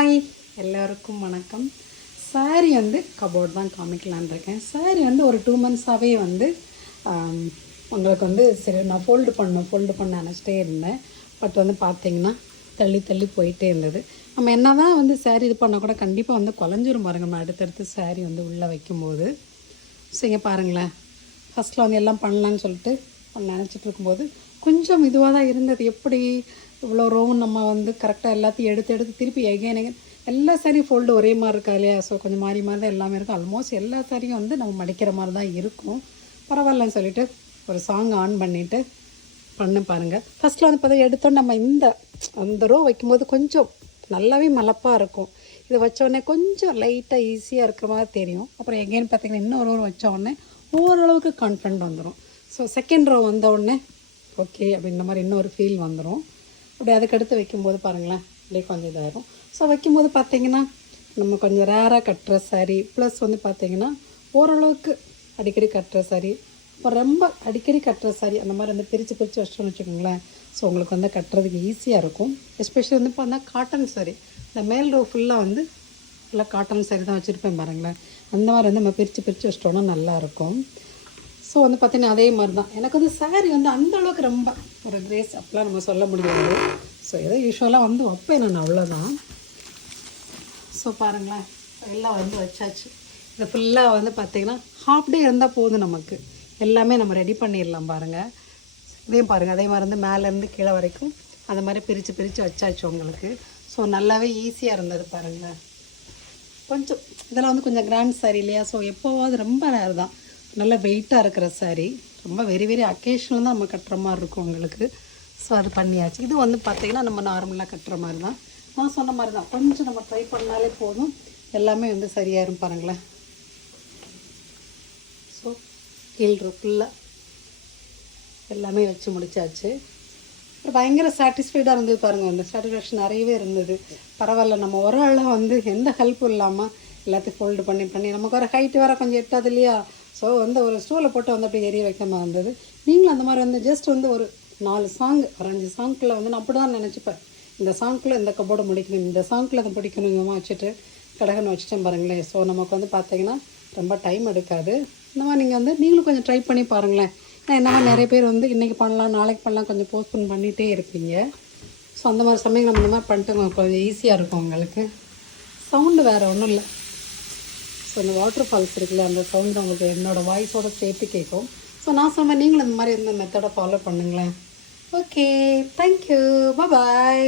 Hi. எல்லோருக்கும் வணக்கம். saree வந்து கபோர்ட் தான் காமிக்கலான் இருக்கேன் saree வந்து ஒரு டூ மந்த்ஸாகவே வந்து உங்களுக்கு வந்து சரி நான் ஃபோல்டு பண்ணணும் ஃபோல்டு பண்ண நினச்சிட்டே இருந்தேன். பட் வந்து பார்த்தீங்கன்னா தள்ளி தள்ளி போயிட்டே இருந்தது. நம்ம என்ன தான் வந்து saree இது பண்ணால் கூட கண்டிப்பாக வந்து குழஞ்சிரும் பாருங்க. நம்ம அடுத்தடுத்து saree வந்து உள்ளே வைக்கும்போது. சரிங்க பாருங்களேன். ஃபஸ்ட்டில் வந்து எல்லாம் பண்ணலான்னு சொல்லிட்டு நினச்சிட்டு இருக்கும்போது கொஞ்சம் இதுவாக தான் இருந்தது. எப்படி இவ்வளோ ரோவும் நம்ம வந்து கரெக்டாக எல்லாத்தையும் எடுத்து எடுத்து திருப்பி எகைன் எகைன் எல்லா சாரியும் ஃபோல்டு ஒரே மாதிரி இருக்கா இல்லையா? ஸோ கொஞ்சம் மாறி மாதிரி தான் எல்லாமே இருக்கும் ஆல்மோஸ்ட் எல்லா சாரியும் வந்து நம்ம மடிக்கிற மாதிரி தான் இருக்கும். பரவாயில்லன்னு சொல்லிட்டு ஒரு சாங் ஆன் பண்ணிவிட்டு பண்ண பாருங்கள் ஃபஸ்ட்டில் வந்து பார்த்தா எடுத்தோம் நம்ம இந்த அந்த ரோ வைக்கும்போது கொஞ்சம் நல்லாவே மலப்பாக இருக்கும். இது வச்சோடனே கொஞ்சம் லைட்டாக ஈஸியாக இருக்கிற மாதிரி தெரியும். அப்புறம் எங்கேன்னு பார்த்தீங்கன்னா இன்னொரு ரோ வச்சோடனே ஓரளவுக்கு கான்ஃபிடென்ட் வந்துடும் ஸோ செகண்ட் ரோ வந்த உடனே ஓகே அப்படின்ற மாதிரி இன்னொரு ஃபீல் வந்துடும் அப்படி அதுக்கடுத்து வைக்கும்போது பாருங்களேன் அப்படியே கொஞ்சம் இதாகிடும் ஸோ வைக்கும்போது பார்த்தீங்கன்னா நம்ம கொஞ்சம் ரேராக கட்டுற saree ப்ளஸ் வந்து பார்த்தீங்கன்னா ஓரளவுக்கு அடிக்கடி கட்டுற saree இப்போ ரொம்ப அடிக்கடி கட்டுற saree அந்த மாதிரி வந்து பிரித்து பிரித்து வச்சிட்டோம்னு வச்சுக்கோங்களேன். ஸோ உங்களுக்கு வந்து கட்டுறதுக்கு ஈஸியாக இருக்கும். எஸ்பெஷலி வந்து பார்த்தா காட்டன் saree இந்த மேல் ரோ ஃபுல்லாக வந்து ஃபுல்லாக காட்டன் saree தான் வச்சுருப்பேன் பாருங்களேன். அந்த மாதிரி வந்து நம்ம பிரித்து பிரித்து வச்சிட்டோன்னா நல்லாயிருக்கும் ஸோ வந்து பார்த்தீங்கன்னா அதே மாதிரி தான் எனக்கு வந்து சாரீ வந்து அந்த அளவுக்கு ரொம்ப ஒரு கிரேஸ் அப்படிலாம் நம்ம சொல்ல முடியாது. ஸோ ஏதோ யூஸ்வலாக வந்து வைப்பேன் நான் அவ்வளோதான் ஸோ பாருங்களேன். எல்லாம் வந்து வச்சாச்சு. இது ஃபுல்லாக வந்து பார்த்தீங்கன்னா ஹாஃப் டே இருந்தால் போதும் நமக்கு. எல்லாமே நம்ம ரெடி பண்ணிடலாம் பாருங்கள் இதையும் பாருங்கள் அதே மாதிரி வந்து மேலேருந்து கீழே வரைக்கும் அந்த மாதிரி பிரித்து பிரித்து வச்சாச்சு உங்களுக்கு. ஸோ நல்லாவே ஈஸியாக இருந்தது பாருங்கள் கொஞ்சம் இதெல்லாம் வந்து கொஞ்சம் கிராண்ட் சாரி இல்லையா? ஸோ எப்போவாவது ரொம்ப நேரம் தான். நல்ல வெயிட்டாக இருக்கிற சாரீ ரொம்ப வெரி வெரி அக்கேஷனும் தான் நம்ம கட்டுற மாதிரி இருக்கும் உங்களுக்கு. ஸோ அது பண்ணியாச்சு. இது வந்து பார்த்திங்கன்னா நம்ம நார்மலாக கட்டுற மாதிரி தான் நான் சொன்ன மாதிரி தான் கொஞ்சம் நம்ம ட்ரை பண்ணாலே போதும். எல்லாமே வந்து சரியாயிரும் பாருங்களேன். ஸோ கீழ் ஃபுல்லாக எல்லாமே வச்சு முடிச்சாச்சு. பயங்கர சாட்டிஸ்ஃபைடாக இருந்தது பாருங்கள் அந்த சாட்டிஸ்ஃபேக்ஷன் நிறையவே இருந்தது. பரவாயில்ல நம்ம ஒரு ஆளாக வந்து எந்த ஹெல்ப்பும் இல்லாமல் எல்லாத்தையும் ஃபோல்டு பண்ணி பண்ணி நமக்கு ஒரு ஹைட்டு வேறு கொஞ்சம் எட்டாது இல்லையா? ஸோ வந்து ஒரு ஸ்டூவில் போட்டு வந்து அப்படியே எரிய வைக்காம இருந்தது. நீங்களும் அந்த மாதிரி வந்து ஜஸ்ட் வந்து ஒரு நாலு சாங் ஒரு அஞ்சு சாங்க்குள்ளே வந்து நான் அப்படி தான் நினச்சிப்பேன். இந்த சாங்க்குள்ளே இந்த கபோர்டை முடிக்கணும் இந்த சாங்க்குள்ளே அதை பிடிக்கணுங்கம்மா வச்சுட்டு கடகன்னு வச்சுட்டேன் பாருங்களேன். ஸோ நமக்கு வந்து பார்த்தீங்கன்னா ரொம்ப டைம் எடுக்காது. இந்த மாதிரி நீங்கள் வந்து நீங்களும் கொஞ்சம் ட்ரை பண்ணி பாருங்களேன். ஏன்னா என்ன நிறைய பேர் வந்து இன்றைக்கி பண்ணலாம் நாளைக்கு பண்ணலாம் கொஞ்சம் போஸ்ட்போன் பண்ணிகிட்டே இருப்பீங்க. ஸோ அந்த மாதிரி சமயம் நம்ம இந்த மாதிரி பண்ணிட்டு கொஞ்சம் ஈஸியாக இருக்கும் உங்களுக்கு. சவுண்டு வேறு ஒன்றும் இல்லை. ஸோ இந்த வாட்டர் ஃபால்ஸ் இருக்குல்ல அந்த சவுண்ட் உங்களுக்கு என்னோடய வாய்ஸோட சேர்த்து கேட்கும். ஸோ நான் சொன்னேன் நீங்களும் இந்த மாதிரி இந்த மெத்தடை ஃபாலோ பண்ணுங்களேன். Okay thank you bye